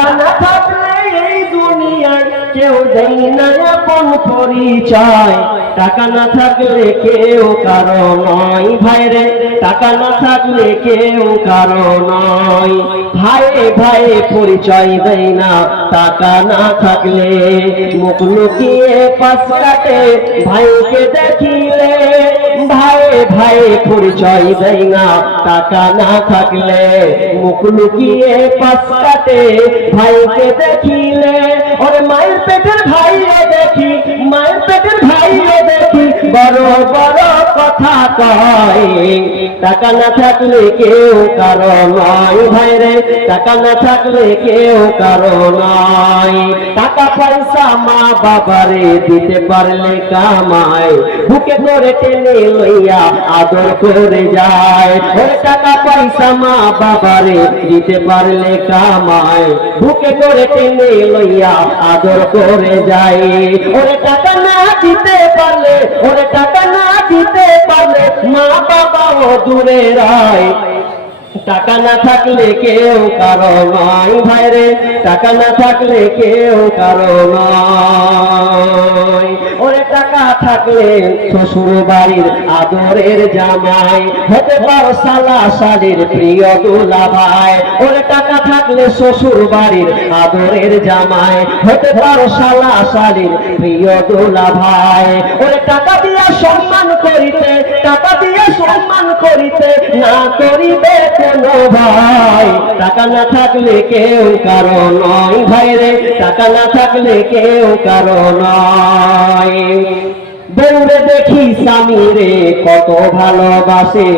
টাকা না থাকলে এই দুনিয়ায় কেউ দেয় না আপন পরিচয়। টাকা না থাকলে কেউ কারো নয় ভাইরে, টাকা না থাকলে কেউ কারো নয়। ভাইয়ে ভাইয়ে পরিচয় দেয় না টাকা না থাকলে, মুখ লুকিয়ে পাশ কাটে ভাইকে দেখিলে। ভাইয়ে ভাইয়ে পরিচয় দেয় না টাকা না থাকলে, মুখ লুকিয়ে পাশ কাটে ভাইকে দেখিলে। ওরে মায়ের পেটের ভাইও দেখি, মায়ের পেটের ভাইও দেখি বড় বড় কথা কয়। টাকা না থাকলে কেউ কারো নয় ভাইরে, টাকা না থাকলে কেউ কারো নয়। টাকা পয়সা মা বাবারে দিতে পারলে কামায়, বুকে করে টেনে লইয়া আদর করে যায়। ওরে টাকা পয়সা মা বাবারে দিতে পারলে কামায়, বুকে করে টেনে লইয়া আদর করে যায়। ওরে টাকা না দিতে পারলে, ওরে টাকা না দিতে পারলে মা বাবাও দূরে রয়। টাকা না থাকলে কেউ কারো নয় ভাইরে, টাকা না থাকলে কেউ কারো নয়। ওরে টাকা থাকলে শ্বশুর বাড়ির আদরের জামাই, হতে পারো শালা শালির প্রিয় দুলাভাই। ওরে টাকা থাকলে শ্বশুর বাড়ির আদরের জামাই, হতে পারো শালা শালির প্রিয় দুলাভাই। ওরে টাকা দিয়া সম্মান করিতে, টাকা দিয়া সম্মান করিতে না করিবে কোনো ভাই। টাকা না থাকলে কেউ কারো নয় ভাইরে, টাকা না থাকলে কেউ কারো নয়। বউরে দেখি স্বামীরে কত ভালোবাসে,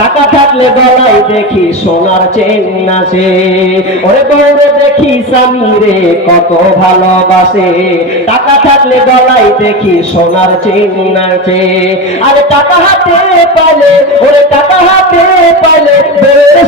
টাকা থাকলে গলায় দেখি সোনার চেন নাচে। ওরে বউরে দেখি স্বামীরে কত ভালোবাসে, টাকা থাকলে গলায় দেখি সোনার চেন নাচে। আরে টাকা হাতে পাইলে, ওরে টাকা হাতে পাইলে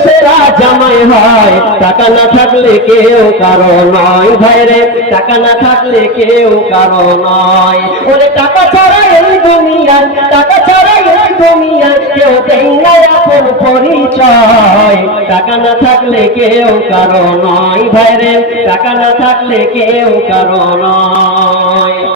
সেরা জামাই হয়। টাকা না থাকলে কেউ কারো নয় ভাইরে, টাকা না থাকলে কেউ কারো নয়। ওরে টাকা ছাড়া এই দুনিয়ায়, টাকা ছাড়া এই দুনিয়ায় কেউ দেয় না আপন পরিচয়। টাকা না থাকলে কেউ কারো নয় ভাইরে, টাকা না থাকলে কেউ কারো নয়।